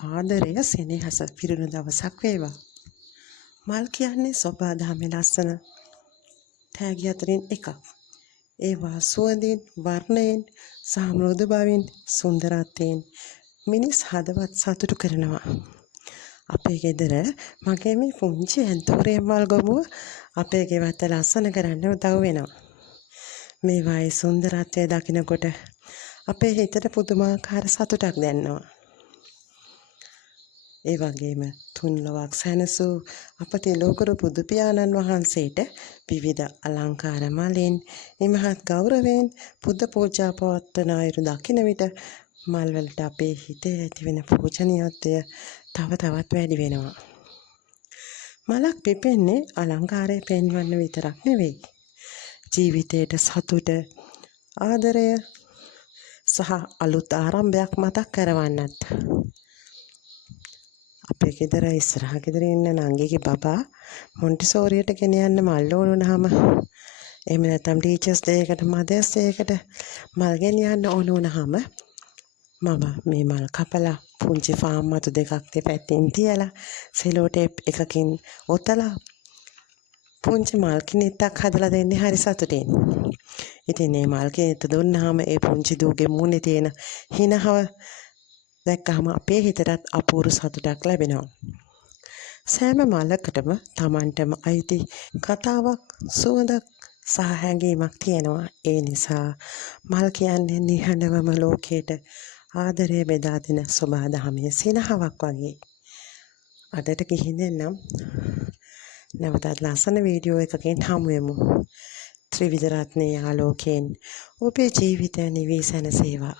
ආදරය සෙනෙහස පිරුණු දවසක් වේවා. මල් කියන්නේ සොබාදහමේ ලස්සන තෑගි අතරින් එකක්. ඒවා සුවඳින්, වර්ණයෙන්, සහ මෘදු බවින්, සුන්දරත්වයෙන් මිනිස් හදවත් සතුටු කරනවා. අපේ ගෙදර මගේ මේ පුංචි ඇන්තෝරියම් මල් ගොමුව අපේ ගෙවත්ත ලස්සන කරන්න උදව් වෙනවා. මේවායේ සුන්දරත්වය දකිනකොට අපේ හිතට පුදුමාකාර සතුටක් දැනෙනවා. ඒ වගේම තුන්ලොවක් සැනසූ අපේ ලෝකරු බුදු පියාණන් වහන්සේට විවිධ අලංකාර මලින් ඉමහත් ගෞරවයෙන් බුද්ධ පූජා පවත්වන අයුරු දකින විට මල්වලට අපේ හිතේ ඇතිවෙන පූජනීයත්වය තව තවත් වැඩි වෙනවා. මලක් පිපෙන්නේ අලංකාරය පෙන්වන්න විතරක් නෙවෙයි. ජීවිතයට සතුට, ආදරය සහ අලුත් ආරම්භයක් මතක් කරවන්නත්. අපේ ගෙදර ඉස්සරහ ගෙදර ඉන්න නංගිගේ බබා මොන්ටිසෝරියට ගෙන යන්න මල් ඕන වුණාම එහෙම නැත්නම් ටීචර්ස් ඩේ එකට මදර්ස් ඩේ එකට මල් ගෙනියන්න ඕන වුණාම මම මේ මල් කපලා පුංචි ෆාම් මතු දෙකක් දෙපැත්තෙන් තියලා සෙලෝ ටේප් එකකින් ඔතලා පුංචි මල් කිනිත්තක් හදලා දෙන්නේ හරි සතුටින්. ඉතින් මේ මල් කිනිත්ත දුන්නාම ඒ පුංචි දූගේ මූණේ තියෙන හිනහව දැක්කහම අපේ හිතටත් අපූර්ව සතුටක් ලැබෙනවා. සෑම මලකටම Tamanටම අයිති කතාවක්, සුවඳක් සහ හැඟීමක් තියෙනවා. ඒ නිසා මල් කියන්නේ නිහඬවම ලෝකයට ආදරය බෙදා දෙන සොබාදහමේ සිනහවක් වගේ. අදට ගිහින් එන්නම්. නැවතත් ලස්සන වීඩියෝ එකකින් හමු වෙමු. ත්‍රිවිධ රත්නයේ ආලෝකයෙන් ඔබේ ජීවිතය නිවී සැනසේවා.